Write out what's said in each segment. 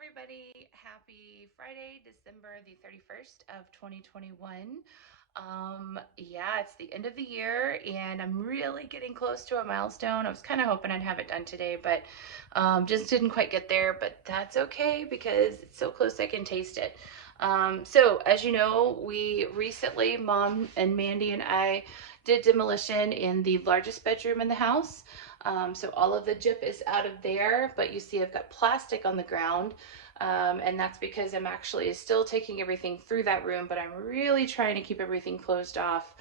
everybody. Happy Friday, December the 31st of 2021. Yeah, it's the end of the year and I'm really getting close to a milestone. I was kind of hoping I'd have it done today, but just didn't quite get there, but that's okay because it's so close I can taste it. So as you know, we recently, Mom and Mandy and I did demolition in the largest bedroom in the house. So all of the gyp is out of there, but you see I've got plastic on the ground. And that's because I'm actually still taking everything through that room, but I'm really trying to keep everything closed off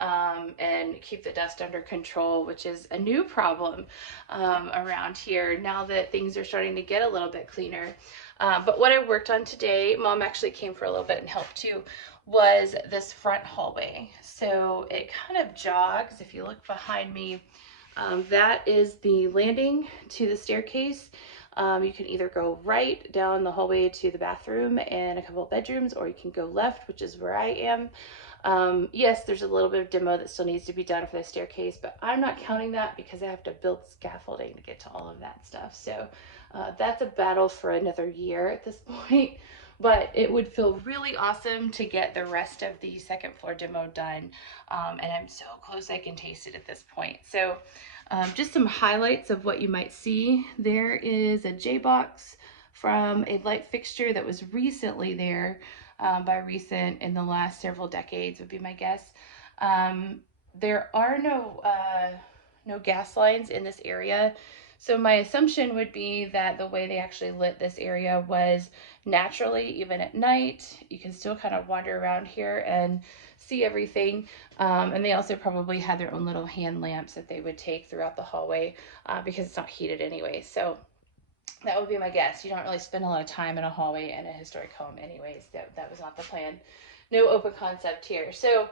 and keep the dust under control, which is a new problem around here now that things are starting to get a little bit cleaner. But what I worked on today, Mom actually came for a little bit and helped too, was this front hallway. So it kind of jogs. If you look behind me, that is the landing to the staircase. You can either go right down the hallway to the bathroom and a couple of bedrooms, or you can go left, which is where I am. Yes, there's a little bit of demo that still needs to be done for the staircase, but I'm not counting that because I have to build scaffolding to get to all of that stuff. So that's a battle for another year at this point. But it would feel really awesome to get the rest of the second floor demo done. And I'm so close I can taste it at this point. So just some highlights of what you might see. There is a J-box from a light fixture that was recently there, by recent in the last several decades would be my guess. There are no gas lines in this area. So my assumption would be that the way they actually lit this area was naturally, even at night. You can still kind of wander around here and see everything. And they also probably had their own little hand lamps that they would take throughout the hallway because it's not heated anyway. So that would be my guess. You don't really spend a lot of time in a hallway in a historic home anyways. That was not the plan. No open concept here. So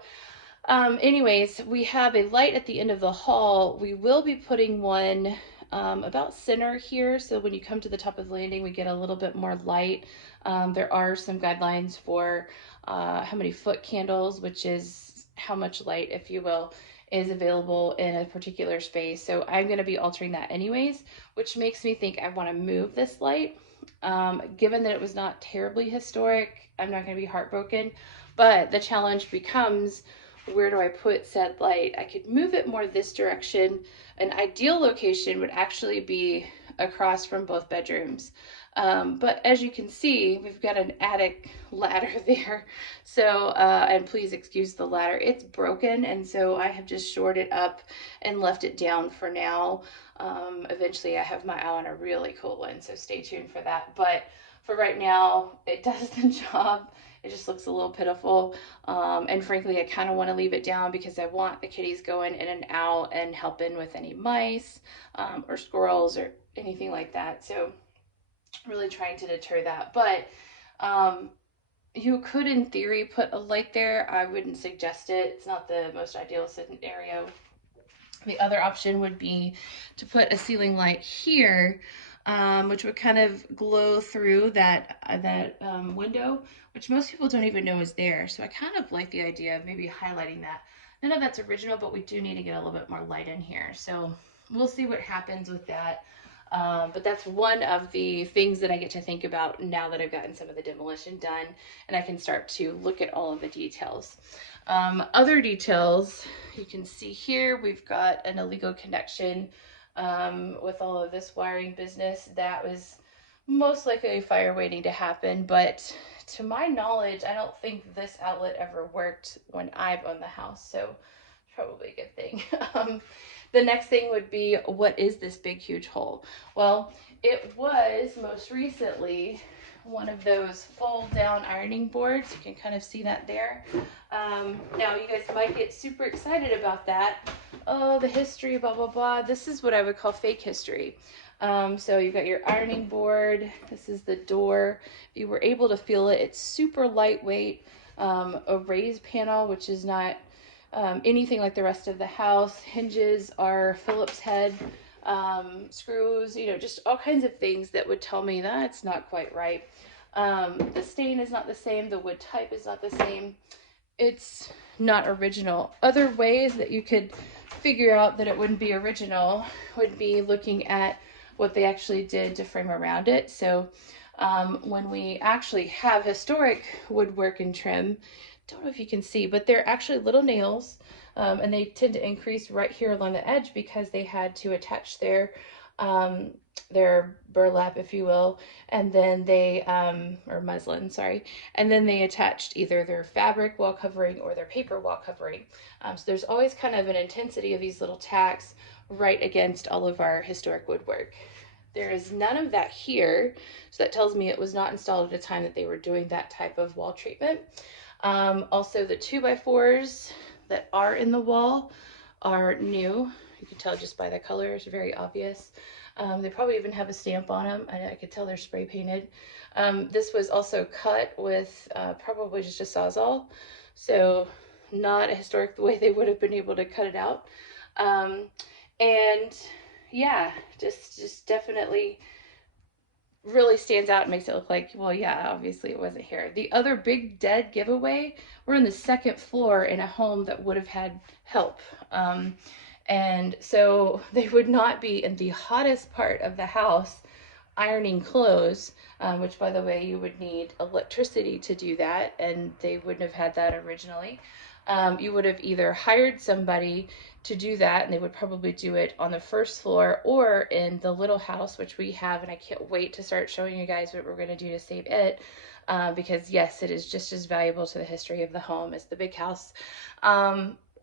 anyways, we have a light at the end of the hall. We will be putting one about center here. So when you come to the top of the landing, we get a little bit more light. There are some guidelines for how many foot candles, which is how much light, if you will, is available in a particular space. So I'm going to be altering that anyways, which makes me think I want to move this light. Given that it was not terribly historic, I'm not going to be heartbroken, but the challenge becomes, where do I put said light? I could move it more this direction. An ideal location would actually be across from both bedrooms. But as you can see, we've got an attic ladder there. So, and please excuse the ladder, it's broken. And so I have just shored it up and left it down for now. Eventually I have my eye on a really cool one, so stay tuned for that. But for right now, it does the job. It just looks a little pitiful. And frankly, I kind of want to leave it down because I want the kitties going in and out and helping with any mice or squirrels or anything like that. So really trying to deter that. But you could, in theory, put a light there. I wouldn't suggest it. It's not the most ideal scenario. The other option would be to put a ceiling light here, which would kind of glow through that window, which most people don't even know is there. So I kind of like the idea of maybe highlighting that. None of that's original, but we do need to get a little bit more light in here. So we'll see what happens with that. But that's one of the things that I get to think about now that I've gotten some of the demolition done and I can start to look at all of the details. Other details, you can see here, we've got an illegal connection with all of this wiring business. That was most likely a fire waiting to happen, but to my knowledge, I don't think this outlet ever worked when I've owned the house, so probably a good thing. The next thing would be, what is this big huge hole? Well, it was most recently one of those fold down ironing boards. You can kind of see that there. Now you guys might get super excited about that. Oh, the history, blah, blah, blah. This is what I would call fake history. So you've got your ironing board. This is the door. If you were able to feel it, it's super lightweight. A raised panel, which is not anything like the rest of the house. Hinges are Phillips head screws, you know, just all kinds of things that would tell me that it's not quite right. The stain is not the same. The wood type is not the same. It's not original. Other ways that you could figure out that it wouldn't be original would be looking at what they actually did to frame around it. So when we actually have historic woodwork and trim, don't know if you can see, but they're actually little nails, and they tend to increase right here along the edge because they had to attach um, their burlap, if you will, and then they, or muslin, sorry, and then they attached either their fabric wall covering or their paper wall covering. So there's always kind of an intensity of these little tacks right against all of our historic woodwork. There is none of that here, so that tells me it was not installed at a time that they were doing that type of wall treatment. Also, the 2x4s that are in the wall are new. You can tell just by the color, it's very obvious. They probably even have a stamp on them. I could tell they're spray painted. This was also cut with probably just a Sawzall, so not a historic the way they would have been able to cut it out. And yeah, just definitely really stands out and makes it look like, well, yeah, obviously it wasn't here. The other big dead giveaway, we're on the second floor in a home that would have had help. And so they would not be in the hottest part of the house ironing clothes, which, by the way, you would need electricity to do that, and they wouldn't have had that originally. You would have either hired somebody to do that, and they would probably do it on the first floor or in the little house, which we have, and I can't wait to start showing you guys what we're going to do to save it, because yes, it is just as valuable to the history of the home as the big house.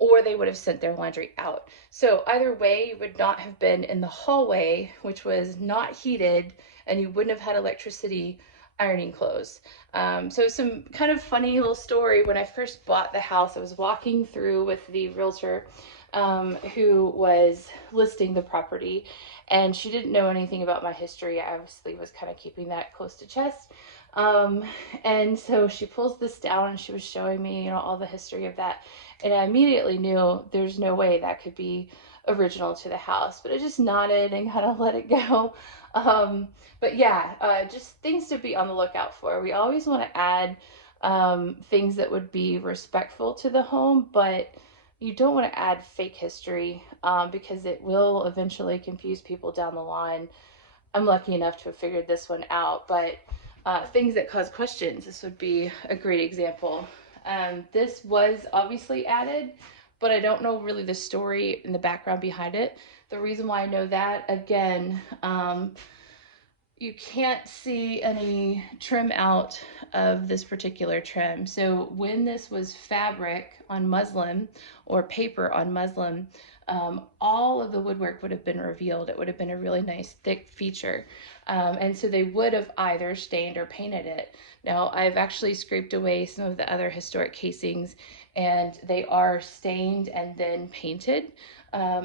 Or they would have sent their laundry out. So either way, you would not have been in the hallway, which was not heated, and you wouldn't have had electricity ironing clothes. So some kind of funny little story. When I first bought the house, I was walking through with the realtor who was listing the property, and she didn't know anything about my history. I obviously was kind of keeping that close to chest. And so she pulls this down and she was showing me, you know, all the history of that. And I immediately knew there's no way that could be original to the house, but I just nodded and kind of let it go. But yeah, just things to be on the lookout for. We always want to add things that would be respectful to the home, but you don't want to add fake history because it will eventually confuse people down the line. I'm lucky enough to have figured this one out, but things that cause questions, this would be a great example. This was obviously added, but I don't know really the story and the background behind it. The reason why I know that, again, you can't see any trim out of this particular trim. So when this was fabric on muslin or paper on muslin, all of the woodwork would have been revealed. It would have been a really nice thick feature. And so they would have either stained or painted it. Now, I've actually scraped away some of the other historic casings, and they are stained and then painted.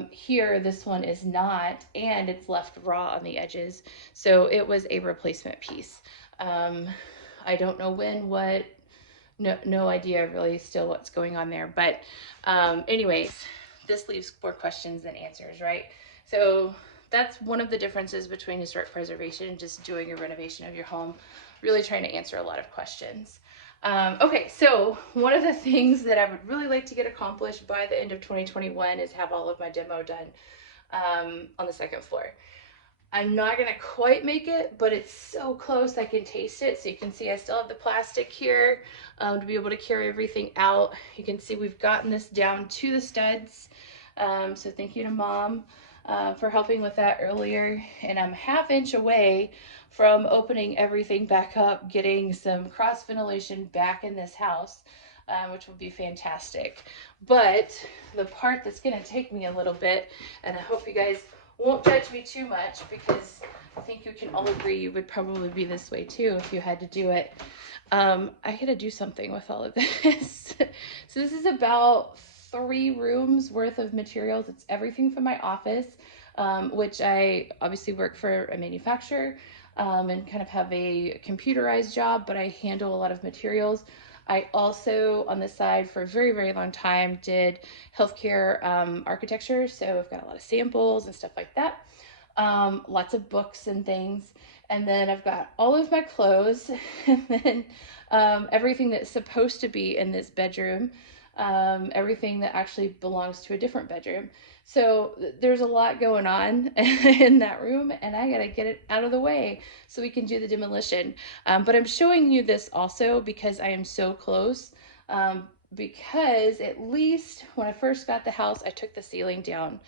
Here, this one is not, and it's left raw on the edges. So it was a replacement piece. I don't know when, what, no idea really still what's going on there. But anyways, this leaves more questions than answers, right? So that's one of the differences between historic preservation and just doing a renovation of your home, really trying to answer a lot of questions. Okay, so one of the things that I would really like to get accomplished by the end of 2021 is have all of my demo done on the second floor. I'm not gonna quite make it, but it's so close I can taste it. So you can see I still have the plastic here to be able to carry everything out. You can see we've gotten this down to the studs. So thank you to Mom for helping with that earlier. And I'm ½ inch away from opening everything back up, getting some cross ventilation back in this house, which will be fantastic. But the part that's gonna take me a little bit, and I hope you guys won't judge me too much because I think you can all agree you would probably be this way too if you had to do it. I gotta do something with all of this. So this is about 3 rooms worth of materials. It's everything from my office, which I obviously work for a manufacturer and kind of have a computerized job, but I handle a lot of materials. I also, on the side, for a very, very long time, did healthcare architecture. So I've got a lot of samples and stuff like that. Lots of books and things. And then I've got all of my clothes and then everything that's supposed to be in this bedroom. everything that actually belongs to a different bedroom. So there's a lot going on in that room, and I gotta get it out of the way so we can do the demolition. But I'm showing you this also because I am so close. Because at least when I first got the house, I took the ceiling down.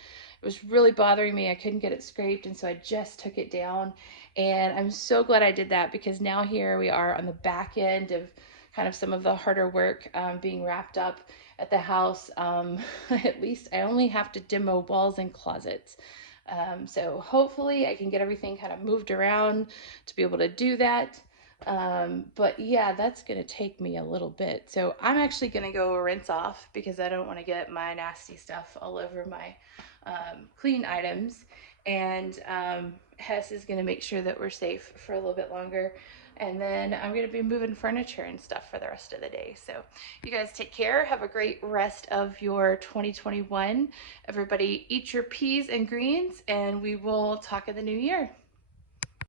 It was really bothering me. I couldn't get it scraped, and so I just took it down. And I'm so glad I did that because now here we are on the back end of kind of some of the harder work being wrapped up at the house. At least I only have to demo walls and closets. So hopefully I can get everything kind of moved around to be able to do that. But yeah, that's going to take me a little bit. So I'm actually going to go rinse off because I don't want to get my nasty stuff all over my clean items. And Hess is going to make sure that we're safe for a little bit longer. And then I'm going to be moving furniture and stuff for the rest of the day. So you guys take care. Have a great rest of your 2021. Everybody eat your peas and greens, and we will talk in the new year.